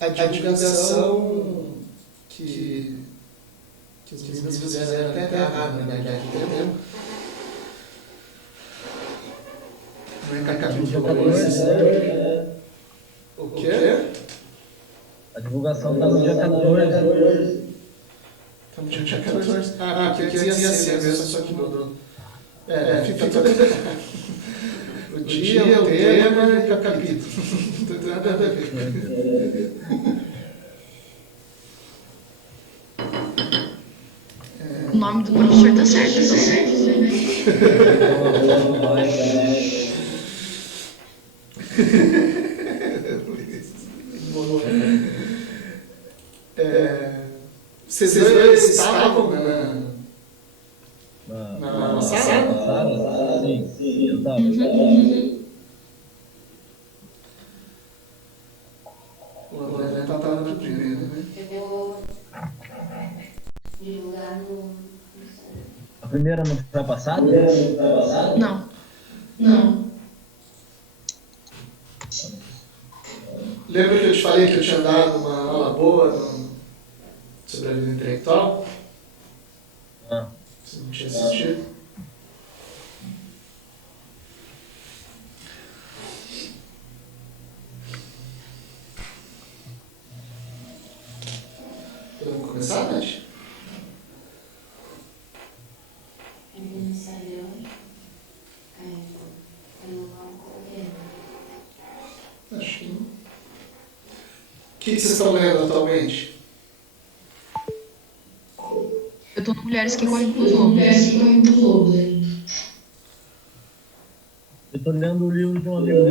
a divulgação que os meninos fizeram até errado, né? Que aqui tem não é capítulo 2, né? O quê? A divulgação está no dia 14. Está no dia 14. Ah, porque ia ser mesmo, só que mudou. Fica tudo o dia, o tema e o capítulo. Não tem nada a ver. O nome do professor tá certo, Vocês dois estavam na sala? Sim, eu estava. O André estava no primeiro, né? Eu vou divulgar no Instagram. A primeira não foi passada? Não. Lembra que eu te falei que eu tinha dado uma aula boa sobre a vida intelectual? Você não tinha assistido? Podemos começar, Nath? No Instagram. Eu coloquei. Acho que não. O que vocês estão lendo atualmente? Eu tô no Mulheres que Correm com os Lobos. Eu estou lendo o livro de um amigo meu.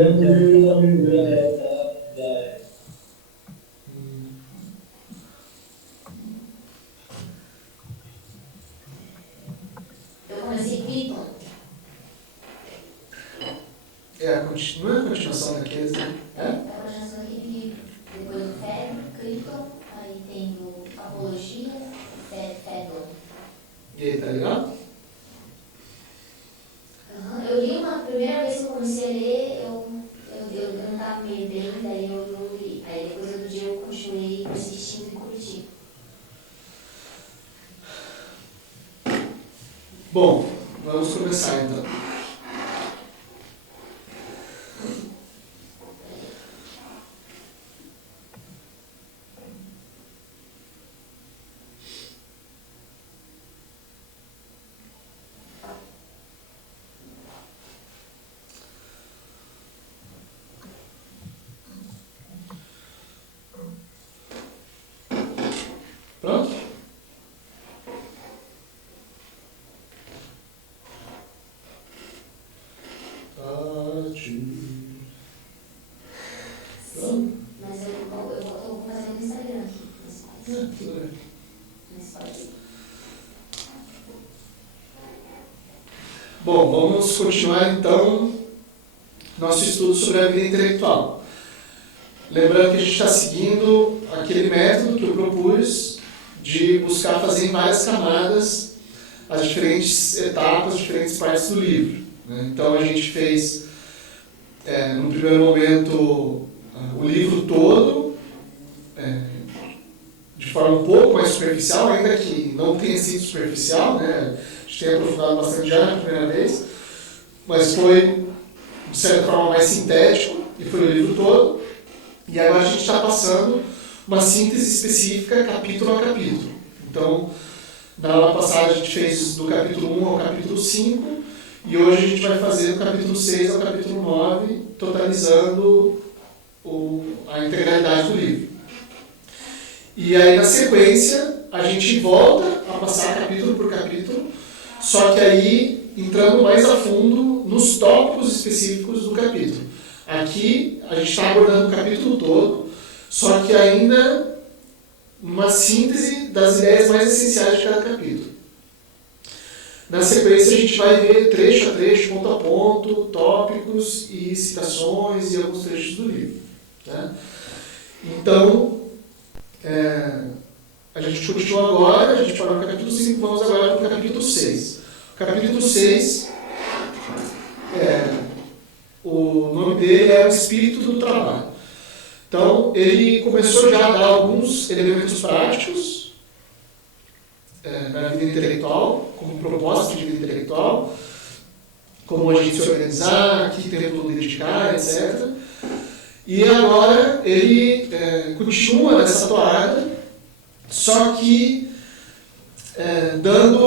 Eu comecei Piton. Não é a continuação daqueles, né? É a continuação daquele livro. Depois do Krypton, aí tem o Apologia, Fedon. E aí, tá legal? Eu li uma primeira vez que eu comecei a ler, eu não estava meio bem, daí eu não li. Aí depois outro dia eu continuei persistindo e curti. Bom, vamos começar então. Pronto? Pronto? Mas eu estou fazendo no Instagram aqui. Tudo bem. Mas pode ir. Bom, vamos continuar então nosso estudo sobre a vida intelectual. Lembrando que a gente está seguindo aquele método que eu propus de buscar fazer em várias camadas as diferentes etapas, as diferentes partes do livro, né? Então a gente fez, no primeiro momento, o livro todo, de forma um pouco mais superficial, ainda que não tenha sido superficial, né? A gente tem aprofundado bastante já na primeira vez, mas foi, de certa forma, mais sintético, e foi o livro todo. E agora a gente está passando uma síntese específica capítulo a capítulo. Então, na aula passada a gente fez do capítulo 1 ao capítulo 5, e hoje a gente vai fazer do capítulo 6 ao capítulo 9, totalizando a integralidade do livro. E aí, na sequência, a gente volta a passar capítulo por capítulo, só que aí entrando mais a fundo nos tópicos específicos do capítulo. Aqui a gente está abordando o capítulo todo, só que ainda uma síntese das ideias mais essenciais de cada capítulo. Na sequência a gente vai ver trecho a trecho, ponto a ponto, tópicos e citações e alguns trechos do livro, tá? Então, a gente continua agora, a gente parou no capítulo 5, vamos agora para o capítulo 6. O capítulo 6, o nome dele é o espírito do trabalho. Então, ele começou já a dar alguns elementos práticos na vida intelectual, como propósito de vida intelectual, como a gente se organizar, que tempo dedicar, etc. E agora ele continua nessa toada, só que dando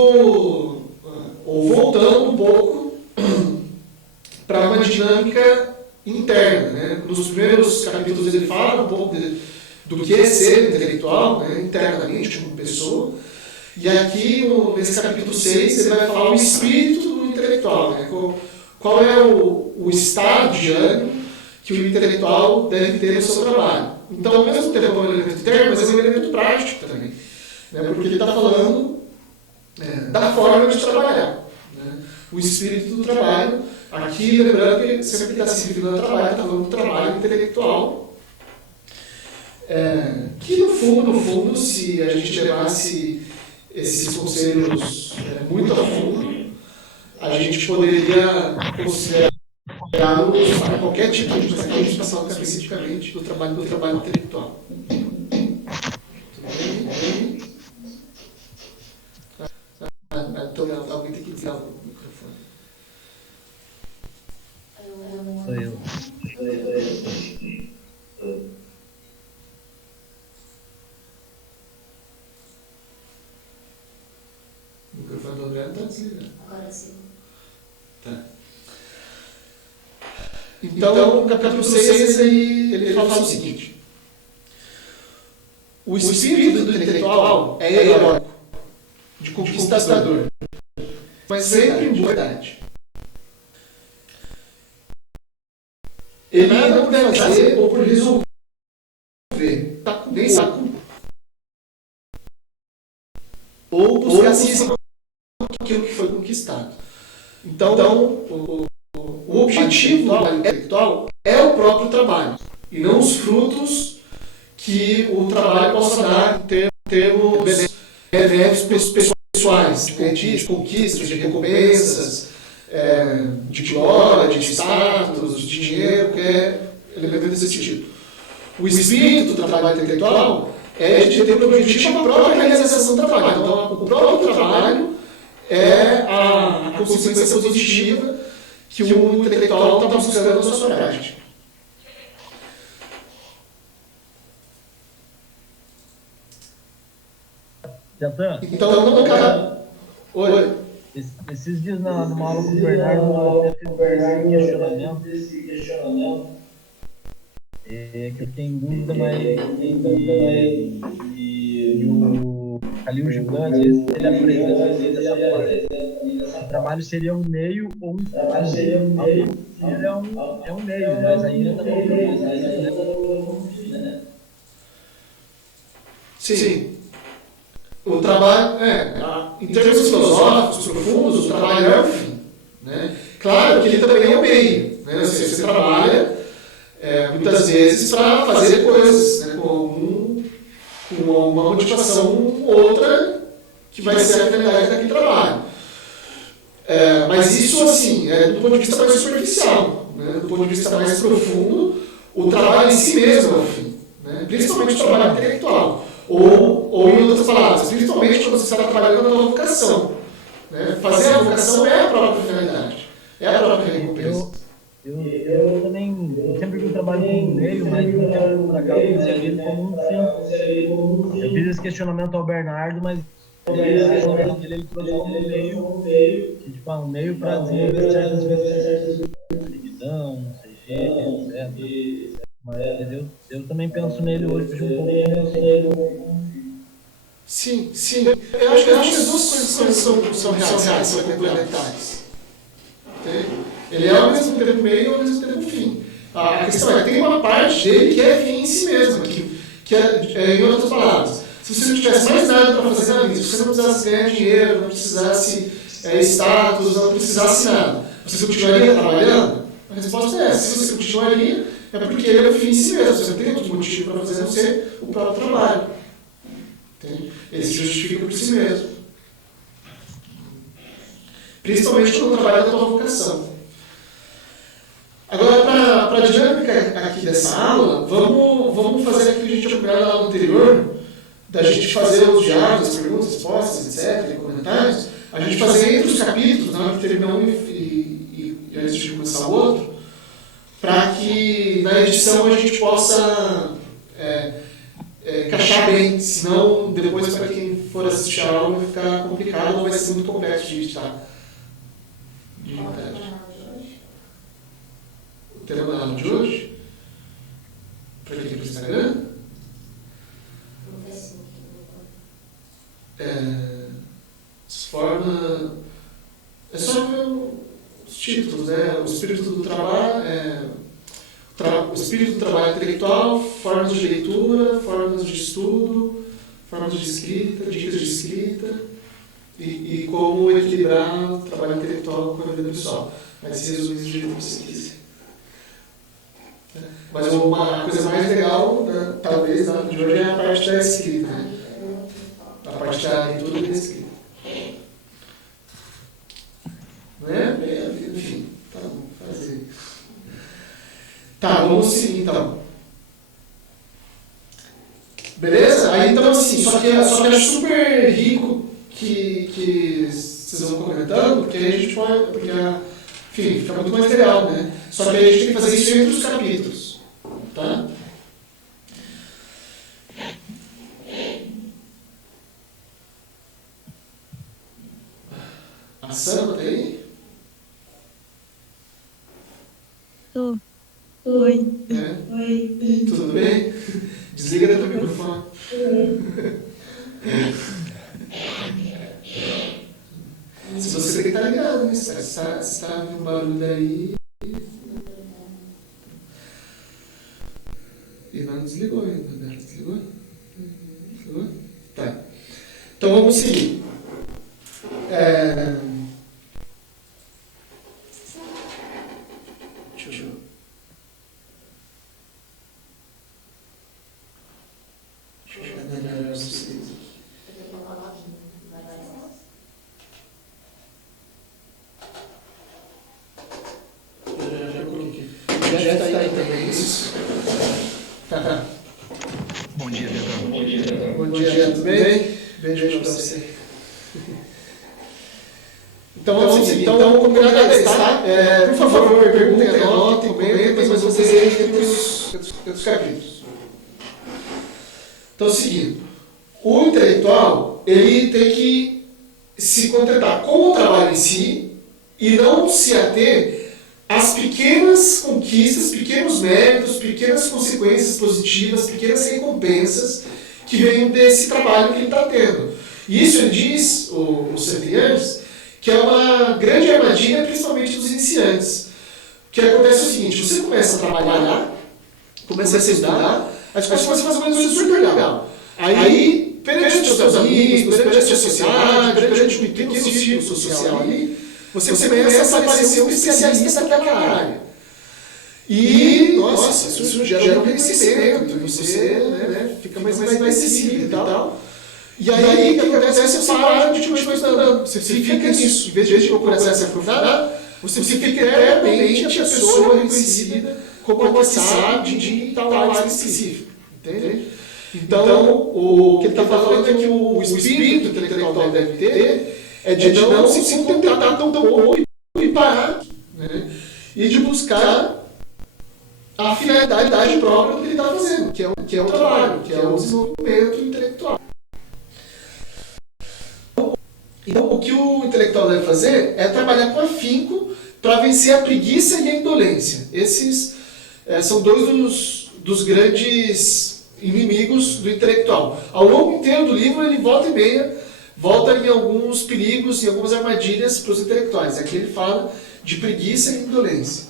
ou voltando um pouco para uma dinâmica interna. Né? Nos primeiros capítulos ele fala um pouco do que é ser intelectual, né? Internamente, como pessoa. E aqui, nesse capítulo 6, ele vai falar o espírito do intelectual. Né? Qual é o estado de ânimo que o intelectual deve ter no seu trabalho. Então, ao mesmo tempo é um elemento interno, mas é um elemento prático também. Né? Porque ele está falando da forma de trabalhar. Né? O espírito do trabalho. Aqui, lembrando que sempre que está se referindo ao trabalho, está falando do trabalho intelectual. Que, no fundo, se a gente levasse esses conselhos muito a fundo, a gente poderia considerar qualquer tipo de coisa que a gente está falando especificamente do trabalho intelectual. Tudo bem? Então, alguém tem que desligar o microfone. Sou eu. O microfone do André não está desligado. Agora sim. Tá. Então, no capítulo 6, ele fala o seguinte: o espírito do intelectual é heróico, de conquistador, mas sempre em verdade. Ele não por fazer ou por resolver, nem sabe ou buscar aquilo que foi conquistado. Então o objetivo do trabalho intelectual é o próprio trabalho, e não os frutos que o trabalho possa dar em termos benéficos pessoais, de conquistas, de recompensas, de glória, de status, de dinheiro, qualquer elemento desse tipo. O espírito do trabalho intelectual é de ter como objetivo a própria realização do trabalho. Então, o próprio trabalho é a consequência positiva que o intelectual está buscando na sua prática. Então, não cabe. Oi. Esses dias numa aula com o Bernardo, eu fiz esse questionamento. Que eu fiquei em dúvida, mas e o Khalil Gibran, às vezes ele apresenta dessa forma. O trabalho seria um meio ou um trabalho seria um meio. É um meio, mas ainda está né? Sim. O trabalho, em termos filosóficos profundos, o trabalho é o fim. Né? Claro que ele também é o meio. Né? Você trabalha muitas vezes para fazer coisas, né? com uma motivação outra que vai ser a finalidade daquele trabalho. Mas isso, assim, do ponto de vista mais superficial. Né? Do ponto de vista mais profundo, o trabalho em si mesmo é o fim. Né? Principalmente o trabalho intelectual. Ou, em outras palavras, principalmente quando você está trabalhando na vocação. Né? Fazer a vocação é a própria finalidade, é a própria recompensa. Eu também, sempre vi o trabalho como um meio, mas de um tempo para cá eu comecei a ver ele como um fim. Eu fiz esse questionamento ao Bernardo, mas ele trouxe como um meio, que tipo, um meio para desenvolver certas coisas, religião, CG, etc. Mas eu também penso nele hoje um pouco. Sim. Eu acho que as duas coisas são reais, são complementares. Ele é ao mesmo tempo meio e ao mesmo tempo fim. A questão é que tem uma parte dele que é fim em si mesmo, que é, em outras palavras, se você não tivesse mais nada para fazer na vida, se você não precisasse ganhar dinheiro, não precisasse status, não precisasse nada, você continuaria trabalhando? A resposta é essa. Se você continuaria, é porque ele é o fim em si mesmo. Você não tem outro motivo para fazer a não ser o próprio trabalho. Entende? Ele se justifica por si mesmo. Principalmente quando trabalha na tua vocação. Agora, para a dinâmica aqui dessa aula, vamos fazer aquilo que a gente tinha combinado lá no anterior, da gente fazer os diálogos, as perguntas, respostas, etc., comentários, a gente fazer entre os capítulos, na hora que terminar um e antes de começar o outro, para que na edição a gente possa encaixar bem, senão depois para quem for assistir a aula vai ficar complicado ou vai ser muito complexo de editar. O tema da aula de hoje? Para quem? Para o Instagram? Forma. É só ver os títulos, né? O espírito do trabalho, o espírito do trabalho intelectual, formas de leitura, formas de estudo, formas de escrita, dicas de escrita e como equilibrar o trabalho intelectual com a vida pessoal. Mas se resumir do jeito que você quiser. Mas uma coisa mais legal, né, talvez, na de hoje é a parte da escrita, né? A parte da leitura e da escrita. Né? Enfim, tá bom, fazer. Tá, vamos seguir então. Beleza? Aí então assim, só que é super rico que vocês vão comentando, porque aí a gente pode. Porque, enfim, fica muito mais legal, né? Só que aí a gente tem que fazer isso entre os capítulos. Tá? A Sandra tá aí? Tô. Oi. Oi. Tudo bem? Desliga teu microfone. Se você tem que estar ligado, né? Se está ouvindo um barulho daí. E não desligou ainda, né? Desligou? Desligou? Tá. Então vamos seguir. Deixa eu ver melhor vocês. Já coloquei. Já está aí também, isso? Tá. Bom dia, Dedão. Bom dia, tudo bem? Beijo pra você. Então vamos seguir. Então, combinado é isso, tá? Por favor, perguntem, anotem, comentem, mas vamos fazer entre os capítulos. Então, seguindo. O intelectual, ele tem que se contentar com o trabalho em si e não se ater às pequenas conquistas, pequenos méritos, pequenas consequências positivas, pequenas recompensas que vêm desse trabalho que ele está tendo. E isso ele diz, o Centrianes, que é uma grande armadilha, principalmente dos iniciantes. O que acontece é o seguinte, você começa a trabalhar, começa a estudar, as coisas começam a fazer uma coisa super legal. Aí, perante os seus amigos, perante a sociedade, perante um pequeno círculo social ali, você começa a aparecer um especialista naquela área. E, nossa, isso gera um conhecimento, e você fica mais acessível e tal. E aí, o que acontece? Você para de continuar estudando. Você fica nisso. Em vez de procurar se aprofundar, você fica eternamente a pessoa reconhecida como a que sabe de tal área específica. Entende? Então, o que ele está falando é que o espírito intelectual deve ter é de não se contentar tão pouco e parar, né? E de buscar a finalidade própria do que ele está fazendo, que é o trabalho, que é o desenvolvimento intelectual. Então, o que o intelectual deve fazer é trabalhar com afinco para vencer a preguiça e a indolência. Esses são dois dos grandes inimigos do intelectual. Ao longo inteiro do livro, ele volta e meia, volta em alguns perigos e algumas armadilhas para os intelectuais. Aqui ele fala de preguiça e indolência.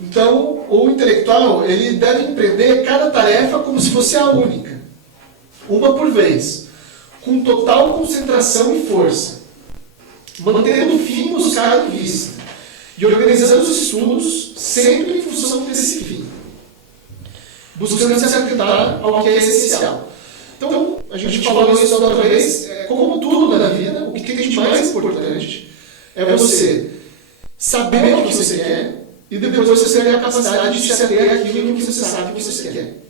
Então, o intelectual ele deve empreender cada tarefa como se fosse a única, uma por vez, com total concentração e força, mantendo o fim buscado em vista e organizando os estudos sempre em função desse fim, buscando se atentar ao que é essencial. Então, a gente falou isso outra vez, como tudo na vida, o que tem de mais importante é você saber o que você quer, e depois você tem a capacidade de se ater àquilo que você sabe que você quer.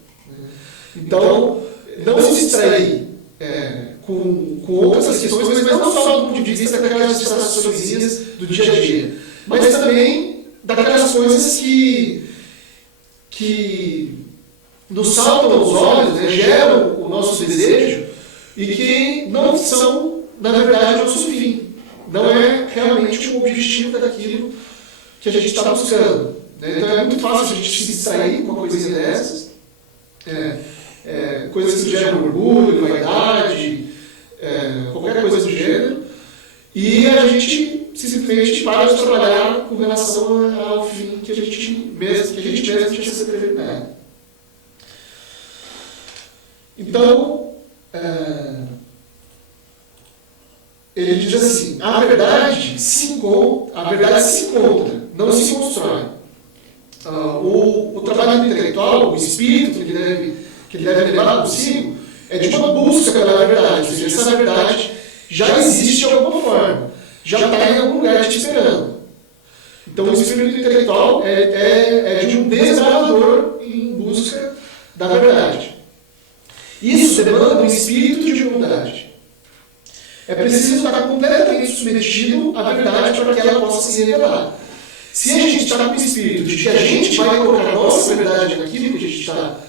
Então, não se distrair com outras questões, mas não só do ponto de vista daquelas distrações do dia a dia, mas também daquelas coisas que nos saltam aos olhos, né, geram o nosso desejo e que não são, na verdade, o nosso fim. Não é realmente o objetivo daquilo que a gente está buscando. Né? Então é muito fácil a gente se distrair com uma coisinha dessas, coisas que geram orgulho, vaidade, qualquer coisa do gênero, e a gente simplesmente para de trabalhar com relação ao fim que a gente mesmo tinha se determinado. Então, ele diz assim, a verdade se encontra, não se constrói. O trabalho intelectual, o espírito que ele deve levar consigo, é de uma busca pela verdade, ou seja, essa verdade já existe de alguma forma, já está em algum lugar te esperando. Então o espírito intelectual é de um desbravador em busca da verdade. Isso demanda um espírito de humildade. É preciso estar completamente submetido à verdade para que ela possa se revelar. Se a gente está com o espírito de que a gente vai colocar a nossa verdade naquilo que a gente está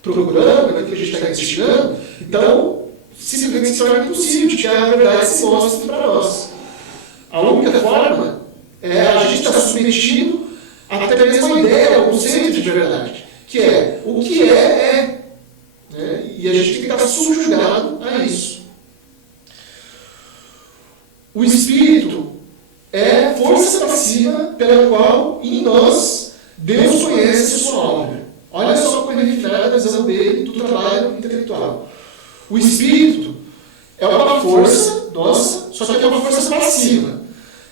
procurando, naquilo que a gente está investigando, então simplesmente se torna impossível de que a verdade se mostre para nós. A única forma é a gente estar submetido até mesmo a ideia, ao conceito de verdade, que é o que é. Né? E a gente tem que estar subjugado a isso. O Espírito é força passiva pela qual em nós Deus conhece a sua obra. Olha só como ele refere a visão dele do trabalho intelectual. O Espírito é uma força nossa, só que é uma força passiva,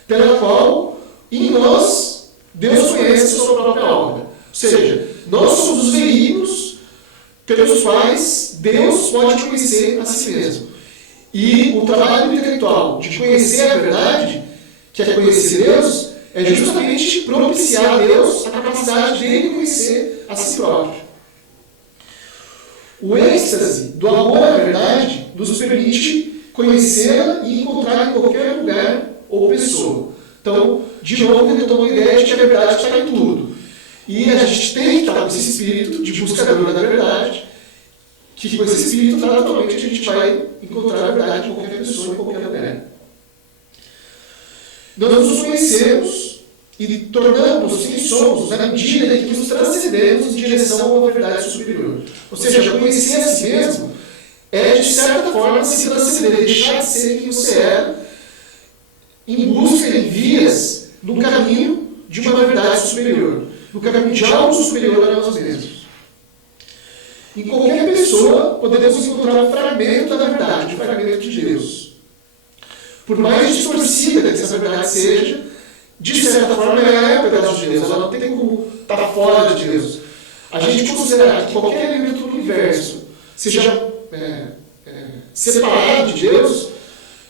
pela qual em nós Deus conhece a sua própria obra. Ou seja, nós somos os veículos pelos quais Deus pode conhecer a si mesmo. E o trabalho intelectual de conhecer a verdade, que é conhecer Deus, é justamente propiciar a Deus a capacidade dele conhecer a si próprio. O êxtase do amor à verdade nos permite conhecê-la e encontrá-la em qualquer lugar ou pessoa. Então, de novo, ele tomou a ideia de que a verdade está em tudo. E a gente tem que estar com esse espírito de buscador da verdade, que com esse espírito, naturalmente, a gente vai encontrar a verdade em qualquer pessoa, em qualquer lugar. Nós nos conhecemos e tornamos quem somos na medida em que nos transcendemos em direção a uma verdade superior. Ou seja, conhecer a si mesmo é, de certa forma, se transcender, deixar de ser quem você é, em busca, em vias, no caminho de uma verdade superior, no caminho de algo superior a nós mesmos. Em qualquer pessoa podemos encontrar um fragmento da verdade, um fragmento de Deus. Por mais distorcida que essa verdade seja, de certa forma ela é um pedaço de Deus, ela não tem como estar fora de Deus. A gente considerar que qualquer elemento do universo seja separado de Deus,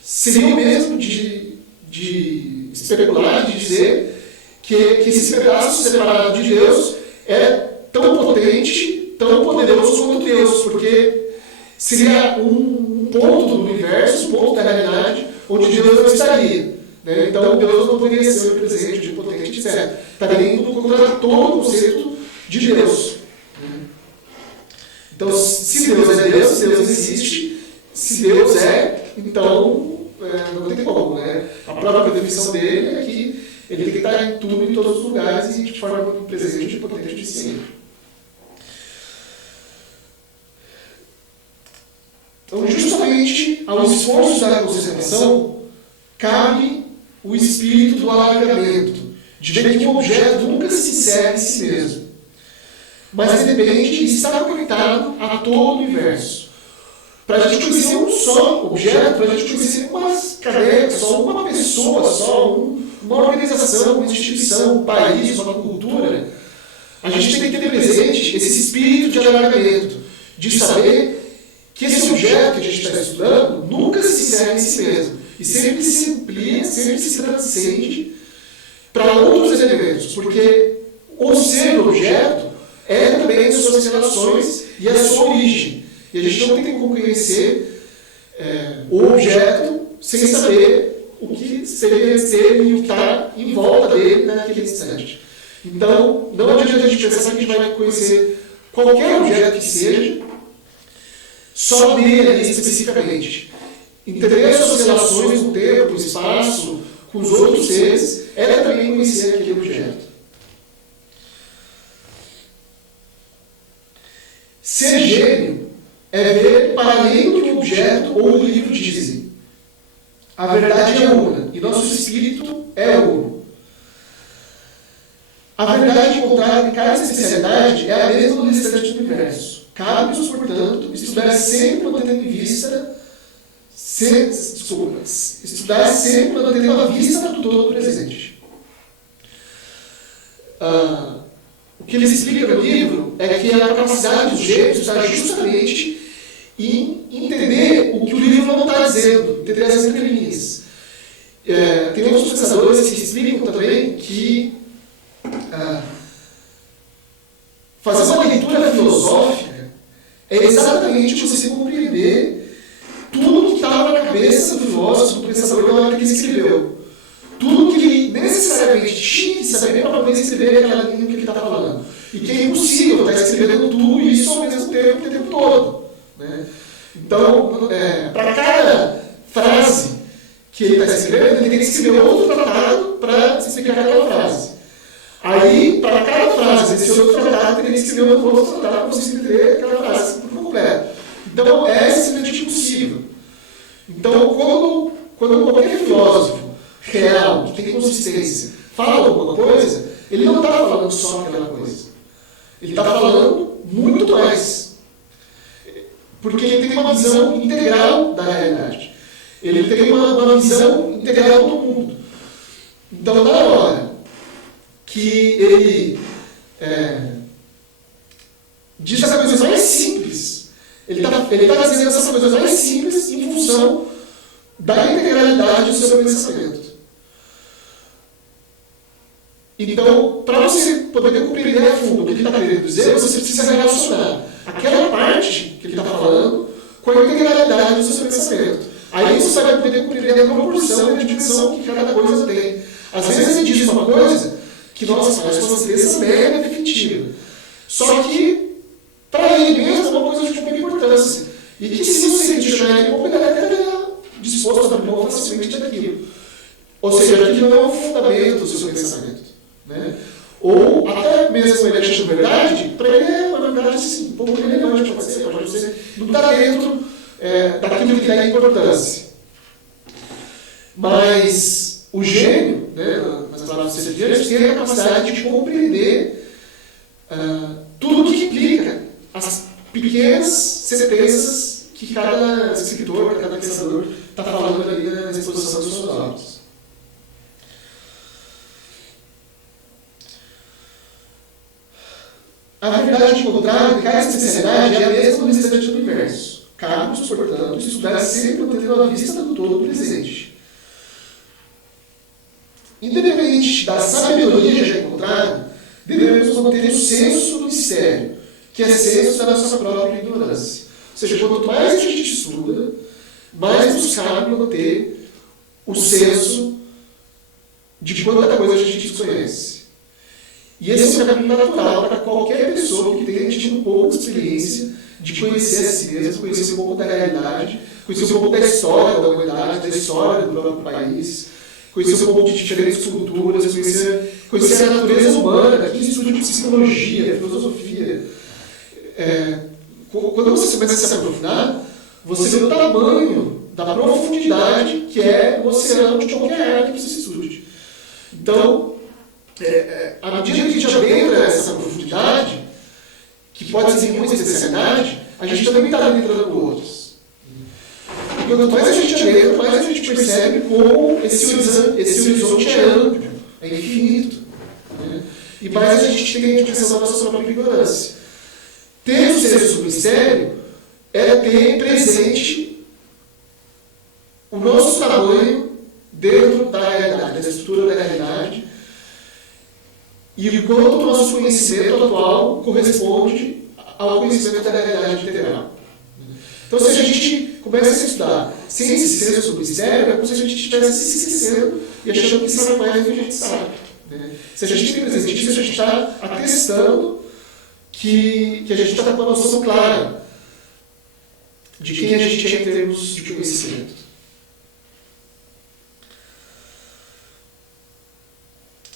seria o mesmo de especular, de dizer que esse pedaço separado de Deus é tão potente, tão poderoso quanto Deus, porque seria um ponto do universo, um ponto da realidade, onde Deus não estaria. Né? Então Deus não poderia ser presente, potente, etc. Estaria indo contra todo o conceito de Deus. Então, se Deus é Deus, se Deus existe, se Deus é, então não tem como. Né? A própria definição dele é que ele tem que estar em tudo, em todos os lugares e de forma presente, potente de sempre. Então, justamente ao esforço da concentração, cabe o espírito do alargamento, de ver que o objeto nunca se encerra em si mesmo, mas depende de estar conectado a todo o universo. Para a gente conhecer um só objeto, para a gente conhecer uma cadeia, só uma pessoa, só uma organização, uma instituição, um país, uma cultura, a gente tem que ter presente esse espírito de alargamento, de saber que esse objeto que a gente está estudando nunca se encerra em si mesmo, e sempre se amplia, sempre se transcende para outros elementos, porque o ser do objeto é também as suas relações e a sua origem. E a gente não tem como conhecer o objeto sem saber o que seria ser e o que está em volta dele naquele instante. Então, não adianta a gente pensar que a gente vai conhecer qualquer objeto que seja, só dele ali especificamente. Entender as suas relações no tempo, no espaço, com os outros seres, é também conhecer aquele objeto. Ser gênio é ver para além do que o objeto ou o livro dizem. A verdade é una, e nosso espírito é uno. A verdade encontrada em cada especialidade é a mesma do restante do universo. Cabe-nos, portanto, estudar sempre mantendo em vista, estudar sempre mantendo a vista do todo presente. O que ele explica no livro é que a capacidade dos gênios está justamente em entender o que o livro não está dizendo, entender as entrelinhas. Tem outros pensadores que explicam também que fazer uma leitura filosófica é exatamente você compreender tudo que estava na cabeça do filósofo, do pensador, na hora que ele escreveu. Tudo que ele necessariamente tinha que saber para poder escrever aquela linha que ele está falando. E que é impossível estar escrevendo tudo e isso ao mesmo tempo, o tempo todo. Né? Então, para cada frase que ele está escrevendo, ele tem que escrever outro tratado para explicar aquela frase. Aí, para cada frase desse outro tratado, ele tem que escrever um outro tratado para você entender aquela frase por completo. Então, é simplesmente impossível. Então, quando qualquer filósofo real, que tem consistência, fala alguma coisa, ele não está falando só aquela coisa. Ele está falando muito mais. Porque ele tem uma visão integral da realidade. Ele tem uma visão integral do mundo. Então, na hora que ele diz as coisas mais simples, ele está dizendo essas coisas mais simples em função da integralidade do seu pensamento. Então, para você poder compreender a fundo o que ele está querendo dizer, você precisa relacionar aquela parte que ele está falando com a integralidade do seu pensamento. Aí você vai poder compreender a proporção e a dimensão que cada coisa tem. Às vezes ele diz uma coisa que, nossa, faz uma certeza mega definitiva. Só que, para ele mesmo, é uma coisa de pouca importância. E que se você questionar ele, ele vai estar disposto a abrir mão facilmente daquilo. Ou seja, aquilo não é o fundamento do seu pensamento. Né? Ou até mesmo ele achando verdade, para ele é uma verdade assim, um pouco relevante, pode ser, não está dentro daquilo que dá importância. Mas o gênio, né, nas palavras do Cedric, tem a capacidade de compreender tudo o que implica as pequenas certezas que cada escritor, cada pensador está falando ali na exposição dos seus autos. A verdade encontrada em cada especialidade é a mesma no restante do universo. Cabe-nos, portanto, estudar sempre mantendo a vista do todo presente. Independente da sabedoria já encontrada, devemos manter o senso do mistério, que é senso da nossa própria ignorância. Ou seja, quanto mais a gente estuda, mais nos cabe manter o senso de quanta coisa a gente desconhece. E esse é um caminho natural para qualquer pessoa que tenha tido um pouco de experiência de conhecer a si mesmo, conhecer um pouco da realidade, conhecer um pouco da história da humanidade, da história do próprio país, conhecer um pouco de diferentes culturas, conhecer a natureza humana, que estuda de psicologia, filosofia. Quando você começa a se aprofundar, você vê o tamanho da profundidade que é o oceano de qualquer área que você estude. Então, à medida que a gente adentra essa profundidade, que pode ser muita especialidade, a gente também está adentrando outros. E quanto mais a gente adentra, mais a gente percebe como esse horizonte é amplo, é infinito. Né? E mais a gente tem a dimensão da nossa própria ignorância. Ter o senso do mistério é ter presente o nosso tamanho dentro da realidade, da estrutura da realidade, e o quanto o nosso conhecimento atual corresponde ao conhecimento da realidade literal. Então, se a gente começa a estudar sem esse senso sobre mistério, é como se a gente estivesse se esquecendo e achando que sabe mais do que a gente sabe. Né? Se a gente tem presente isso, a gente está atestando que a gente está com uma noção clara de quem a gente é em termos de conhecimento.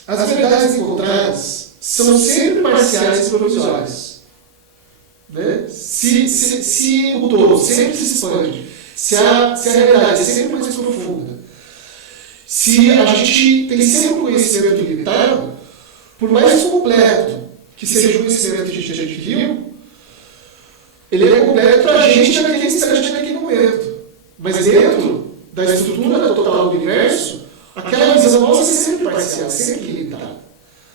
As verdades encontradas são sempre parciais e provisórias. Né? Se o todo sempre se expande, se a realidade é sempre mais profunda, se a gente tem sempre um conhecimento limitado, por mais completo que seja o conhecimento que a gente adquiriu, ele é completo para a gente naquele instante, naquele momento. Mas dentro da estrutura total do universo, aquela visão nossa é sempre parcial, sempre limitada.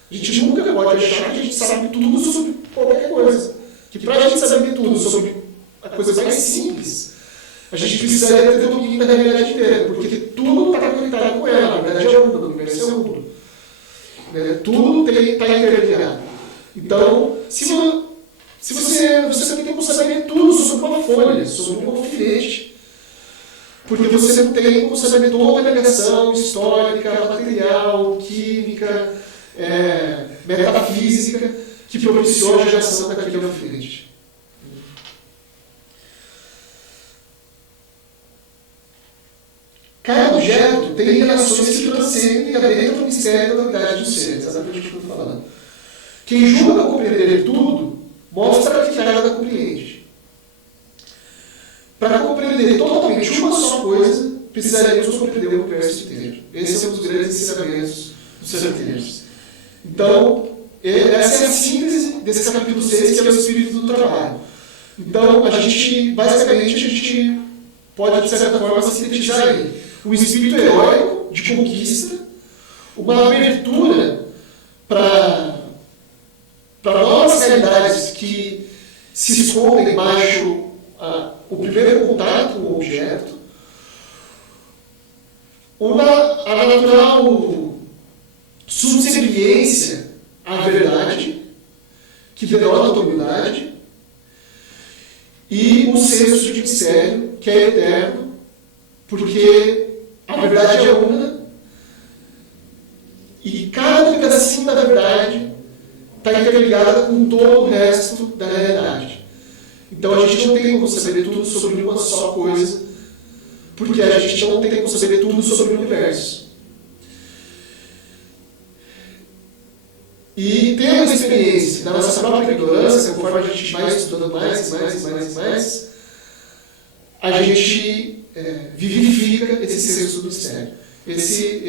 A gente nunca pode achar que a gente sabe tudo sobre qualquer coisa. Que para a gente saber tudo sobre a coisa mais simples, a gente precisaria ter domínio da realidade inteira, porque tudo está conectado com ela. Na verdade é uma, o universo é um. Tudo está interligado. Então, se você tem como saber tudo sobre uma folha, sobre um alfinete, porque você não tem como saber toda a ligação histórica, material, química, metafísica, que propiciou a geração daquele alfinete. Cada objeto tem relações que transcendem e adentram o mistério da unidade dos seres, exatamente o que eu estou falando. Quem julga compreender tudo, mostra que nada compreende. Para compreender totalmente uma só coisa, precisaríamos compreender o universo inteiro. Esse é um dos grandes ensinamentos dos certeiros. Então, essa é a síntese desse capítulo 6, que é o espírito do trabalho. Então, basicamente, a gente pode, de certa forma, sintetizar aí um espírito heróico de conquista, uma abertura para novas realidades que se escondem embaixo o primeiro contato com o objeto, a natural subserviência à verdade, que denota a humildade, e o senso de mistério, que é eterno, porque a verdade é una, e cada pedacinho da verdade está interligada com todo o resto da realidade. Então a gente não tem como saber tudo sobre uma só coisa, porque a gente não tem como saber tudo sobre o universo. E temos a experiência da nossa própria ignorância, conforme a gente vai estudando mais, a gente vivifica esse senso do mistério. Esse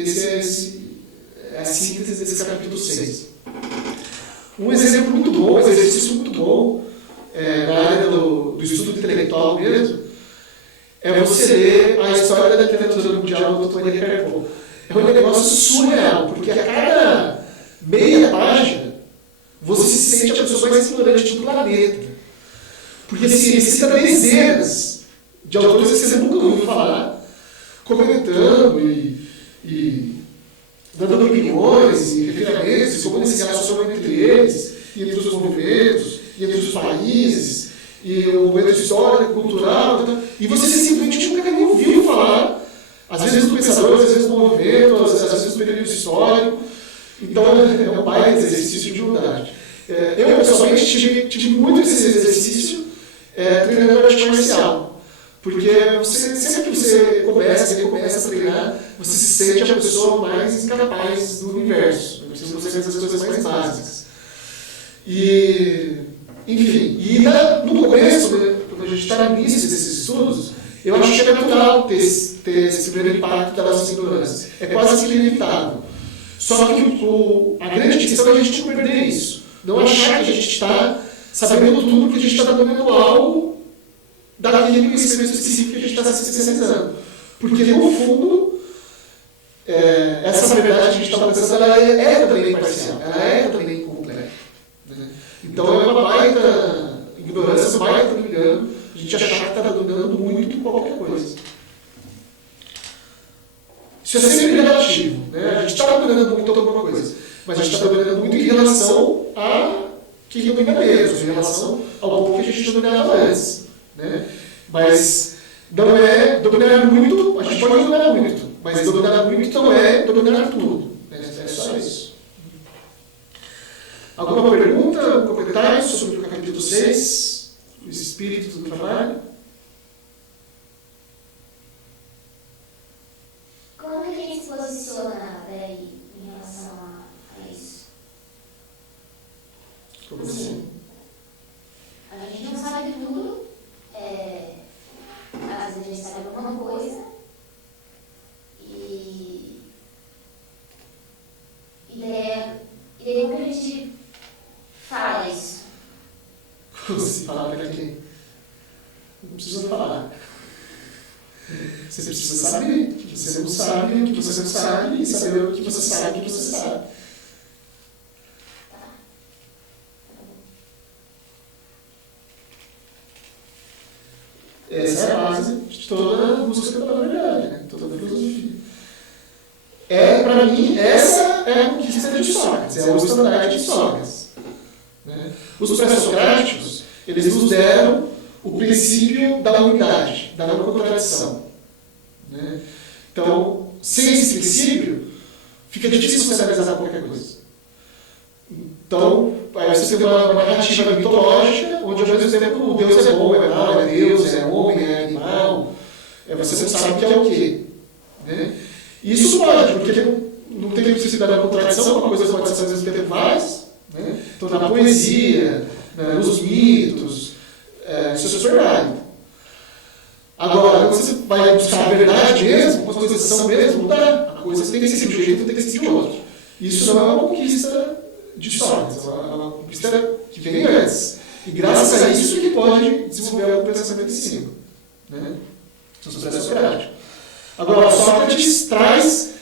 é a síntese desse capítulo 6. Um exemplo muito bom, um exercício muito bom, na área do estudo intelectual mesmo, é você ler a história da literatura mundial do Tony Carpo. É um negócio surreal, porque a cada meia página você se sente a pessoa mais ignorante do planeta. Porque assim, ele cita dezenas de autores que você nunca ouviu falar, comentando e dando opiniões e refinamentos, e como eles se relacionam entre eles, e entre os movimentos, e entre os países, e o momento histórico, cultural, e você simplesmente nunca nem ouviu falar, às vezes do pensador, às vezes do movimento, às vezes do período histórico. Então é um baita exercício de humildade. Eu, pessoalmente, tive muito esse exercício treinando arte marcial. Porque sempre que você começa a treinar, você se sente a pessoa mais incapaz do universo. Você fazer as coisas mais básicas. Enfim, no começo, né, quando a gente está no início desses estudos, eu acho que é natural ter esse primeiro impacto da nossa ignorância. É quase que inevitável. Só que a grande questão é a gente não perder isso. Não achar que a gente está sabendo tudo, que a gente está dominando algo daquele conhecimento específico que a gente está se especializando. Porque, no fundo, essa verdade que a gente está alcançando, ela é também parcial, ela é também incompleta. Né? Então é uma baita ignorância, um baita engano, a gente achar que está dominando muito qualquer coisa. Isso é sempre relativo. Né? A gente está dominando muito alguma coisa. Mas a gente está dominando muito em relação a quem domina menos, em relação ao povo que a gente dominava antes. Né? Mas não é dominar muito, a gente pode dominar muito, mas dominar muito não é dominar tudo. Né? É só isso. Alguma pergunta, algum comentário sobre o capítulo 6, o espírito do trabalho? Como que a gente se posiciona daí em relação a isso? Como assim? A gente não sabe tudo, às vezes a gente sabe alguma coisa, e daí como que a gente fala isso? Você fala para quem? Não precisa falar. Você precisa saber que você não sabe o que você não sabe e saber o que você sabe o que você sabe. Essa é a base de toda a busca pela verdade, né? Toda a filosofia. Para mim, essa é a conquista de Sócrates, é o estandarte de Sócrates. Né? Os pré-socráticos, eles nos deram o princípio da unidade, da não contradição. Né? Então, sem esse princípio, fica difícil você analisar qualquer coisa. Então, aí você tem uma narrativa mitológica, onde ao mesmo tempo o Deus é bom, é mau, é Deus, é homem, é animal. Você não sabe o que é o quê. Né? E isso pode, porque não tem necessidade da contradição, uma coisa pode ser ao mesmo tempo várias. Né? Então, na poesia, nos mitos, isso é super válido. Agora, quando você vai buscar a verdade mesmo, a coisas são mesmo, não dá. A coisa tem que ser de um jeito, tem que ser de outro. Isso não é uma conquista de Sócrates, é uma conquista que vem antes. E graças a isso que pode desenvolver o pensamento em cima. Né? Os pré-socráticos. Agora, Sócrates traz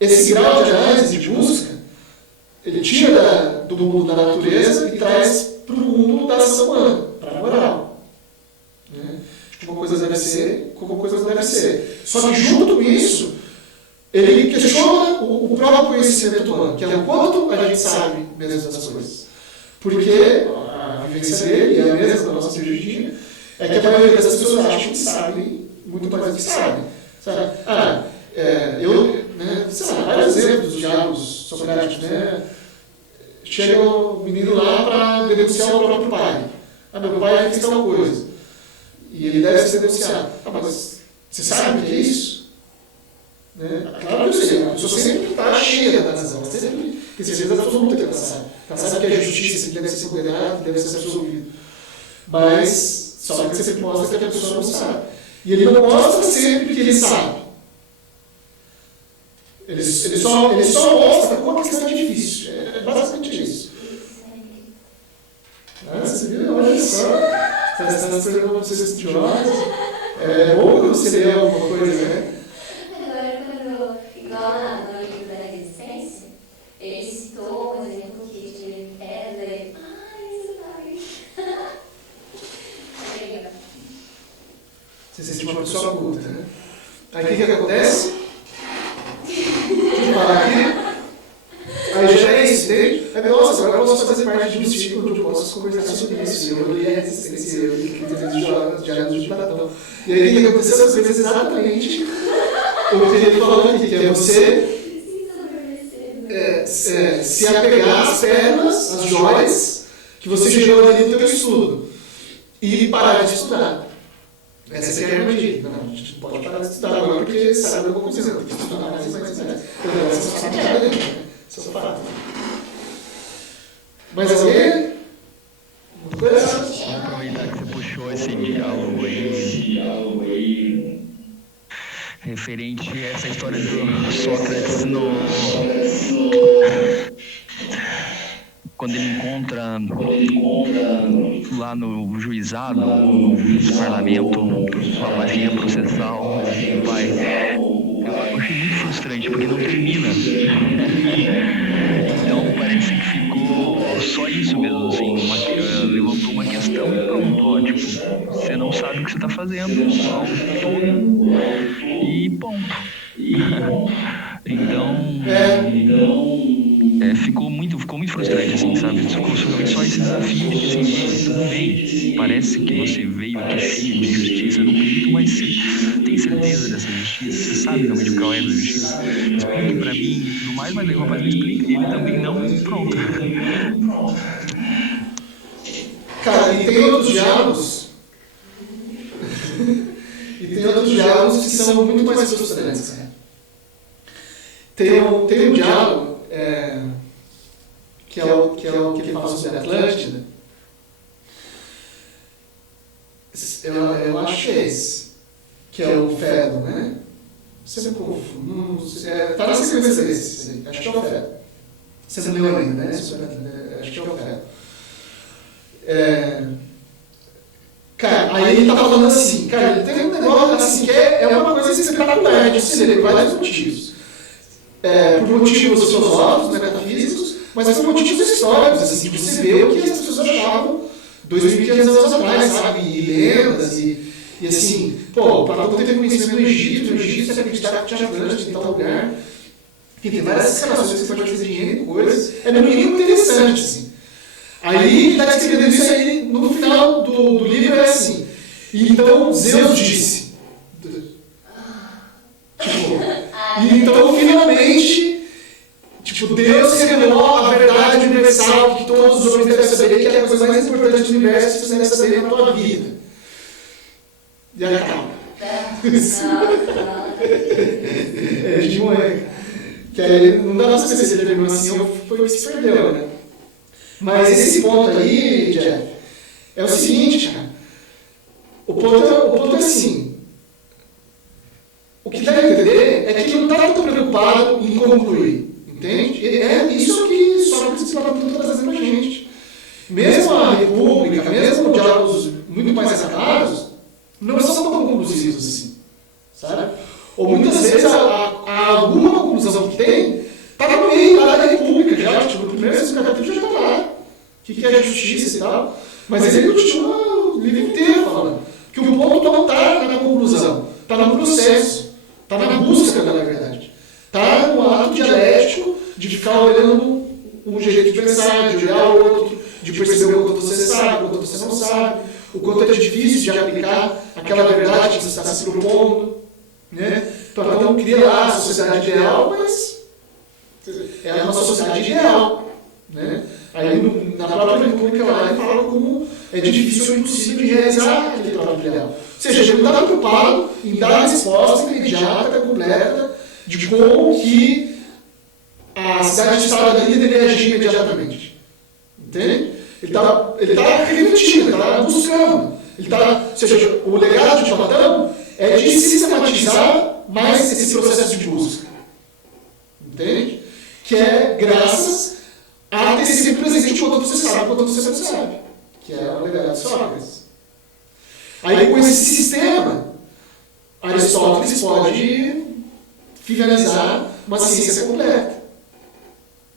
esse grau de análise, de busca, ele tira do mundo da natureza e traz para o mundo da ação humana, para a moral. Né? Como coisas devem ser, como coisas devem ser. Só que junto com isso, ele questiona o próprio conhecimento humano, que é o quanto a gente sabe mesmo das coisas. Porque a vivência dele, e a mesma da nossa teologia, é que a maioria das pessoas acham que sabem muito mais do que sabem. Sabe? Sei lá, vários exemplos dos diálogos socráticos, né? Chega o menino lá para denunciar o próprio pai. Meu pai fez tal coisa. E ele deve ser denunciado. Mas você sabe o que é isso? Né? Claro que eu sei, a pessoa sempre está cheia da razão, ela sempre tem certeza absoluta que ela sabe. Ela sabe que é justiça, que deve ser condenado, que deve ser absolvido. Mas só que você sempre mostra que a pessoa não sabe. E ele não mostra sempre que ele sabe. Ele só mostra como a questão é difícil. É basicamente isso. Você viu? Olha só. Você está se tornando uma pessoa estudiosa. É bom quando você lê alguma coisa, né? Agora, igual no livro da Resistência, ele citou, por exemplo, que teve pedra e... isso vai. Você se sente uma pessoa culta, né? Aí o que acontece? Parar aqui. Aí já é isso, entende? Aí, nossa, agora eu posso fazer parte de um ciclo onde eu posso conversar sobre isso. Eu li a resistência, eu li os diálogos de Platão. E aí o que aconteceu? Você fez exatamente o que ele falou aqui, que é você se apegar às pérolas, às joias que você gerou ali no teu estudo. E parar de estudar. Essa é a armadilha. Não, a gente não pode parar de estudar agora porque sabe alguma coisa. Tem que estudar mais. Então, essa só sabe nada, né? Isso é fato. Mas alguém? Uma coisa? Aproveitar que você puxou esse diálogo aí. Referente a essa história do Sócrates quando ele encontra lá no juizado, no parlamento, uma varinha processal, eu achei muito frustrante, porque não termina. Então parece que ficou só isso mesmo, assim, levantou uma questão e pronto, ó, tipo, você não sabe o que você está fazendo, e ponto. Então, ficou muito frustrante, assim, sabe? Ficou realmente só esse desafio de que, assim, tudo bem, parece que você veio aqui cheio de justiça no peito, mas você tem certeza dessa justiça? Você sabe realmente qual é essa justiça? Explique pra mim e tudo mais, mas aí o rapaz não explica e ele também não, e pronto. Cara, e tem outros diálogos. E tem outros diálogos que são muito mais frustrantes, né? Tem um diálogo que é o que ele fala sobre a Atlântida. Eu acho que é esse. Que é o Fedon, né? Você me confunde. Tá na sequência desse. Acho que é o Fedon. Você não leu ainda, né? Acho que é o Fedon. Cara, aí ele tá falando assim, cara, ele tem um negócio assim que é uma coisa espetacular de se ler por vários motivos. Por motivos filosóficos, metafísicos, mas por motivos históricos, assim, de você ver o que as pessoas achavam 2.500 anos atrás, sabe? E lendas, e assim, pô, o Platão teve conhecimento do Egito, o Egito você acreditava que tinha Atlântida em tal lugar. Enfim, tem várias escalações que você pode fazer de N coisas. É no mínimo interessante, assim. Aí ele está descrevendo isso aí, no final do livro é assim. E então Zeus disse. E então finalmente, Deus revelou a verdade universal que todos os homens devem saber, que é a coisa mais importante do universo que você deve saber na tua vida. E aí acaba. De moleque. Que aí não dá pra saber se ele terminou assim ou foi o que se perdeu, né? Mas esse ponto aí, Jeff, é o seguinte, cara. O ponto é assim. O que dá a entender é que ele não está tão preocupado em concluir. Entende? É isso que Sócrates e Platão estão trazendo pra gente. Mesmo a República, mesmo diálogos muito mais acabados, não são tão conclusivos assim. Sabe? Ou muitas vezes alguma conclusão que tem está no meio lá da República, já, no primeiro e segundo capítulo já está lá. O que é justiça e tal. Mas ele continua o livro inteiro falando que o ponto não está na conclusão, está no processo, está na busca da verdade. Está no ato dialético de ficar olhando um jeito de pensar, de olhar o outro, de perceber o quanto você sabe, o quanto você não sabe, o quanto é difícil de aplicar aquela verdade que você está se propondo. Né? Platão cria lá a sociedade ideal, mas é uma sociedade ideal. Né? Aí na própria República lá ele fala como é difícil ou impossível de realizar aquele próprio ideal. Ou seja, ele não está preocupado em dar a resposta imediata, completa, de como que a cidade-estado ali deveria agir imediatamente. Entende? Ele está refletindo, ele está buscando. Ou seja, o legado de Platão é de sistematizar mais esse processo de busca. Entende? Que é graças a ter sempre presente o quanto você sabe, o quanto você não sabe. Que é o legado de Sócrates. Aí com esse sistema, Aristóteles pode finalizar uma ciência completa.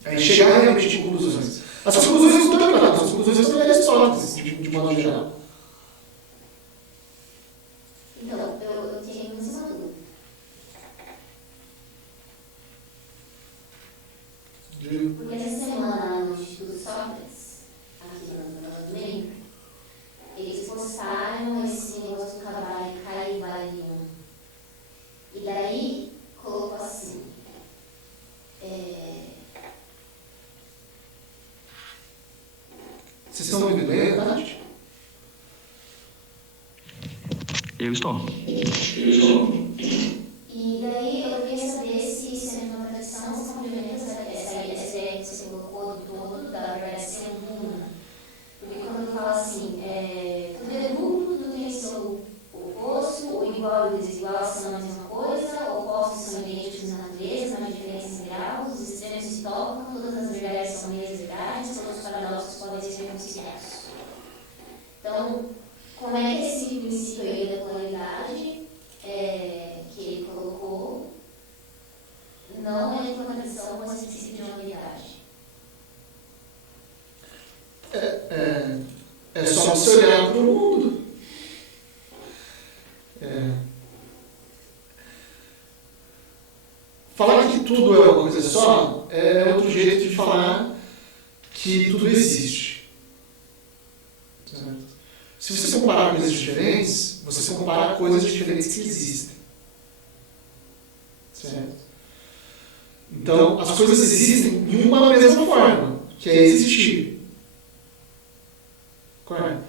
Aí chegar realmente em conclusões. As conclusões não estão erradas, as conclusões estão em Aristóteles, de modo geral. Então, eu tenho uma dúvida. Porque essa semana, no Instituto Sócrates, aqui no meio, eles postaram esse negócio do Caivalion. E daí, colocou assim. Vocês estão ouvindo bem, Tati? Eu estou. E daí eu queria saber se isso é uma tradição, se complementa essa ideia que você colocou do todo, da verdade ser uma. Porque quando fala assim, tudo é duplo, tudo tem seu oposto, o igual e o desigual são a mesma coisa, opostos são idênticos na natureza, mas diferentes em graus, os extremos se tocam, todas as verdades são meias verdades, todos os paradoxos podem ser reconciliados. Então, como é que esse princípio aí da polaridade que ele colocou não é de uma tradição, mas esse princípio de uma unidade? É só você olhar para o mundo. Falar que tudo é uma coisa só é outro jeito de falar Certo? Se você comparar coisas diferentes, você compara coisas diferentes que existem. Certo? Então, as coisas existem em uma mesma forma, que é existir. Correto?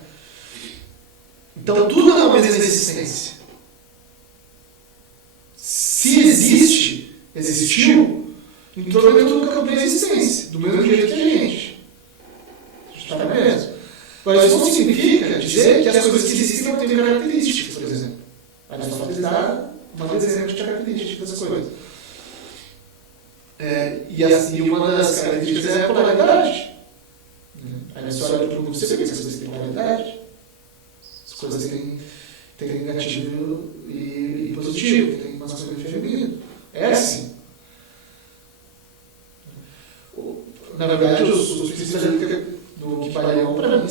Então, tudo é uma mesma existência. Se existe, existiu, entrou dentro do campo da existência, do mesmo jeito que a gente. Está mesmo. Mas isso não significa dizer que as coisas que existem não têm características, por exemplo. Aristóteles dá uma dezenas de características das coisas. E uma das características é a polaridade. Aí você olha para o mundo, você vê que as coisas têm polaridade. As coisas têm negativo e positivo, tem masculino e feminino. É assim. Na verdade, os princípios do Kybalion, para mim,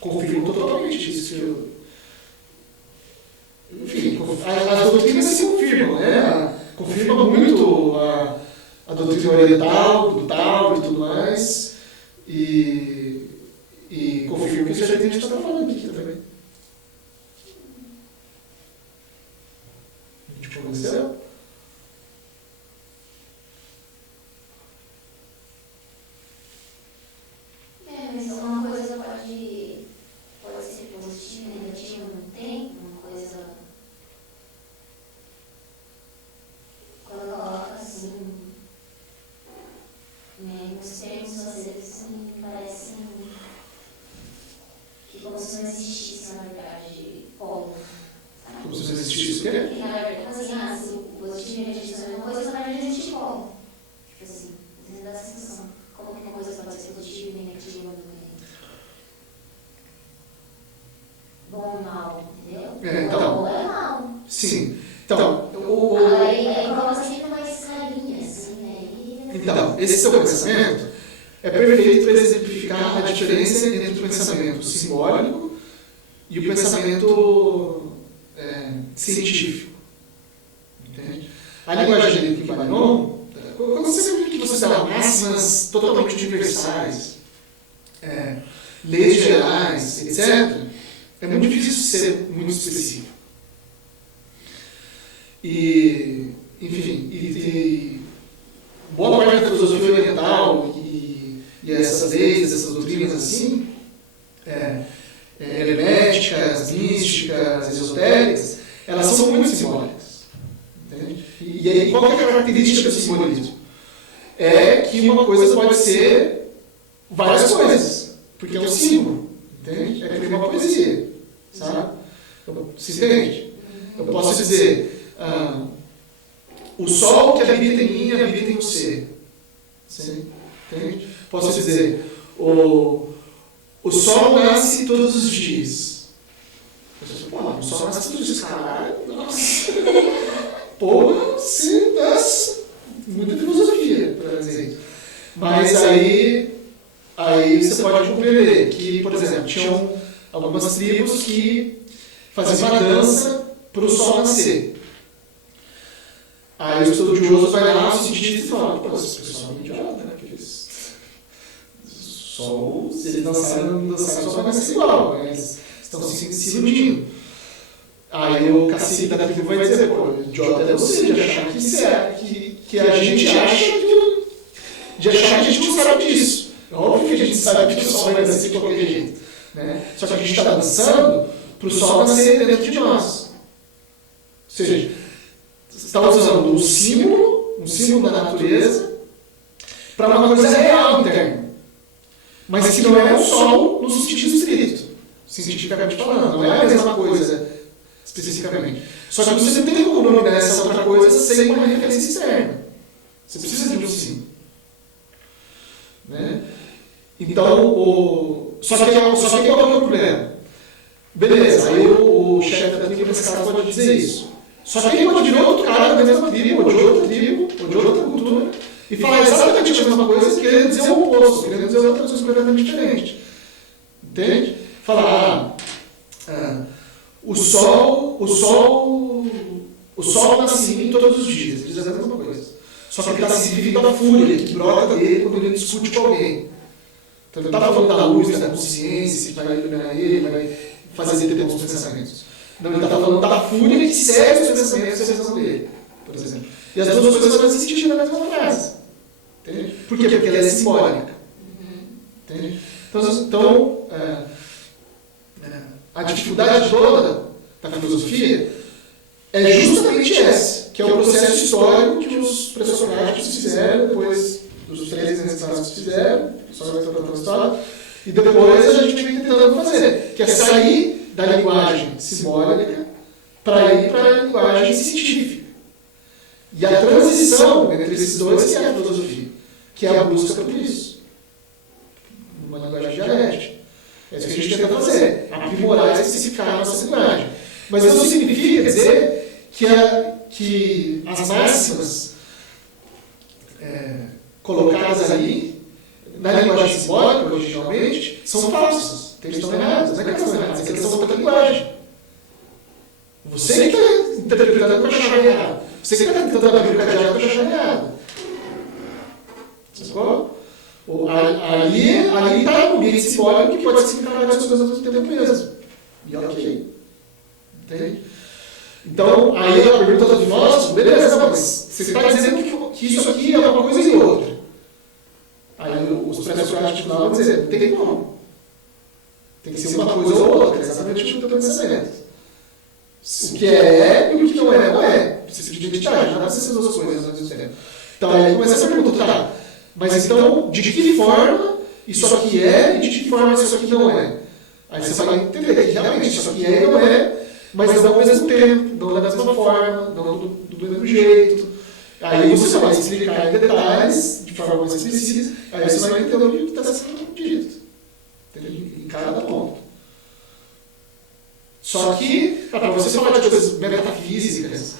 confirmam totalmente isso. Enfim, as doutrinas se confirmam, né? Confirma muito a doutrina oriental, do Tao e tudo mais, e confirma isso que a gente está falando aqui também. A gente convenceu? Mas uma coisa pode ser positiva e negativa ao mesmo tempo, uma coisa. Quando eu coloco assim, nos termos às vezes me parece que como se não existisse, na verdade, polo. Como se não existisse o quê? Porque na verdade, assim, o positivo e o negativo são a mesma coisa, na verdade existe polo. Tipo assim, você dá a sensação. Como que uma coisa pode ser positiva e negativa ao mesmo tempo? Bom e mal, entendeu? Então, bom é mal. Sim. Então, Aí coloca sempre mais carinha, assim, né? Então, esse seu pensamento é perfeito para exemplificar a diferença entre o pensamento simbólico e o pensamento científico. Entende? A linguagem de Kybalion, quando você vê que você dá máximas totalmente universais, leis gerais, etc., é muito difícil ser muito específico. E, enfim, boa parte da filosofia oriental e essas leis, essas doutrinas assim, herméticas, místicas, esotéricas, elas são muito simbólicas. Entende? E aí, qual que é a característica do simbolismo? É que uma coisa pode ser várias coisas, porque é um símbolo. Entende? É que nem uma poesia. Sabe? Se entende? Eu posso dizer... o sol que habita em mim habita em você. Sim? Entende? Posso dizer, o sol nasce todos os dias. O sol nasce todos os dias. Caralho, nossa. Pô, você nasce. Muita filosofia para dizer isso. Mas aí você pode compreender que, por exemplo, tinham algumas tribos que faziam uma dança para o sol nascer. Aí o estudioso vai lá, o cientista, e fala, pô, esse pessoal é idiota, né? Porque se eles dançarem, o sol vai nascer igual, né? Eles estão se iludindo. Aí o cacique da tribo vai dizer, pô, idiota é você de achar que a gente acha de achar que a gente não sabe disso. É óbvio que a gente sabe que o sol vai nascer de qualquer jeito. Né? Só que a gente está dançando para o sol nascer dentro de nós. Ou seja, você está usando um símbolo da natureza, para uma coisa real interna. Mas que não é o sol no sentido estrito, cientificamente falando. Não é a mesma coisa especificamente. Só que você tem como nome dessa outra coisa sem uma referência externa. Você precisa de um símbolo. Né? Então, só que qual é o problema? Beleza, aí o chefe da tribo nesse caso pode dizer isso. Só que ele pode vir outro cara da mesma tribo, ou de outra tribo, ou de outra cultura, e falar exatamente a mesma coisa, querendo dizer o oposto, querendo dizer outra coisa completamente diferente. Entende? Falar, o sol nasce em mim todos os dias, ele diz a mesma coisa. Só que ele está se referindo à fúria que brota dele quando ele discute com alguém. Então ele não está falando da luz, da consciência, que vai iluminar ele, vai fazer ele ter bons pensamentos. Não, ele está falando da fúria que segue os pensamentos e a visão dele, por exemplo. E as duas coisas fazem sentido na mesma frase. Entende? Por quê? Porque ela é simbólica. Entende? Então a dificuldade toda da filosofia é justamente essa, que é o processo histórico que os pré-socráticos fizeram, depois os três necessários fizeram, só vai tratando a história, e depois a gente vem tentando fazer, que é sair da linguagem simbólica para ir para a linguagem científica. E a transição entre esses dois que é a filosofia, que é a busca por isso, uma linguagem dialética. É isso que a gente tenta fazer, aprimorar e especificar a nossa linguagem. Mas isso não significa dizer que as máximas colocadas ali, na linguagem simbólica, originalmente, são falsas, que eles estão errados. Não é que elas estão erradas, é que elas são outra linguagem. Você que está interpretando com a chave errada. Você que está tentando abrir o cadeado com a chave errada. Sacou? Ali está um ambiente simbólico que pode significar várias coisas ao mesmo tempo mesmo. E ok. Entende? Então, aí a pergunta do filósofo, beleza, não, mas você está dizendo que isso aqui é uma coisa e outra. Aí os pré-socráticos vão dizer, não tem como. Tem que ser uma coisa ou outra, exatamente o teu pensamento. O que é e o que não é, não é. Precisa de identidade, não dá para ser as duas coisas ao mesmo tempo. Então, aí começa a pergunta, tá, mas então, de que forma isso aqui é e de que forma isso aqui não é? Aí você vai entender que realmente isso aqui é e não é, mas não ao mesmo tempo, não da mesma forma, não do mesmo jeito. Aí você vai explicar em detalhes, de forma mais precisa, aí você vai entender o que está sendo dito. Em cada ponto. Só que, para você falar de coisas metafísicas,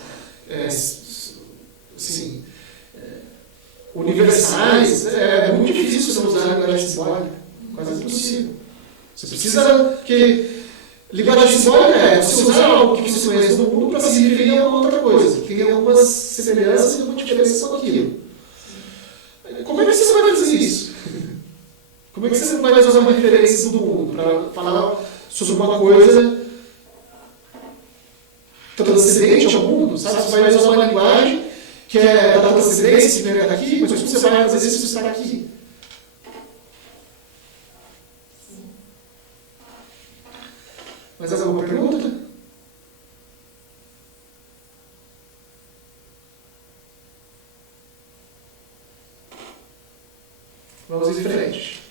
assim, universais, é muito difícil você usar a linguagem simbólica. Quase impossível. Você precisa que... Linguagem simbólica é você usar algo que você conhece do mundo para se referir a uma outra coisa, que tem algumas semelhanças e algumas diferenças com aquilo. Como é que você vai fazer isso? Como é que você vai usar uma referência do mundo para falar sobre uma coisa transcendente ao mundo? Sabe? Você vai usar uma linguagem que é da transcendência, que não é daqui, mas como você vai fazer isso se você está aqui? Mais alguma pergunta? Vamos em frente.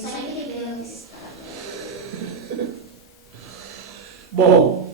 Só entender o que está. Bom,